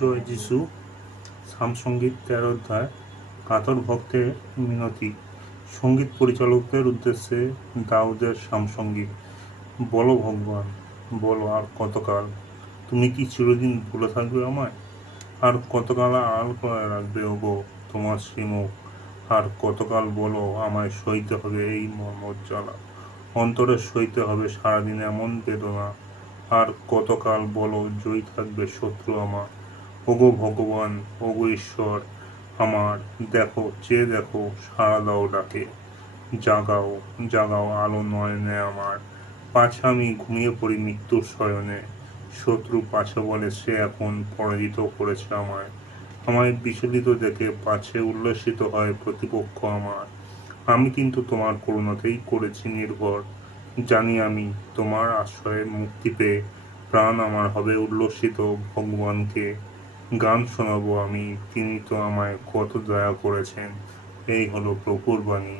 জয় যিশু। সামসঙ্গীত 13 অধ্যায়। কাতর ভক্তের মিনতি। সঙ্গীত পরিচালকদের উদ্দেশ্যে দাউদের সামসঙ্গীত। বলো ভগবান, বলো আর কতকাল? তুমি কি চিরদিন ভুলে থাকবে আমায়? আর কতকাল আড়াল করে রাখবে ওগো তোমার শ্রীমুখ? আর কতকাল বলো আমায় সইতে হবে এই মর্মর জ্বালা? অন্তরে সইতে হবে সারাদিন এমন বেদনা। আর কতকাল বলো জয়ী থাকবে শত্রু আমার? ওগো ভগবান, ওগো ঈশ্বর আমার, দেখো, চেয়ে দেখো, সাড়া দাও ডাকে। জাগাও, জাগাও আলো নয়নে আমার, পাছে আমি ঘুমিয়ে পড়ি মৃত্যুর শয়নে। শত্রু পাছে বলে সে এখন পরাজিত করেছে আমায়। আমায় বিচলিত দেখে পাছে উল্লসিত হয় প্রতিপক্ষ আমার। আমি কিন্তু তোমার করুণাতেই করেছি নির্ভর। জানি আমি তোমার আশ্রয়ে মুক্তি পেয়ে প্রাণ আমার হবে উল্লসিত। ভগবানকে গান শোনাবো আমি, তিনি তো আমায় কত দয়া করেছেন। এই হলো প্রভুর বাণী।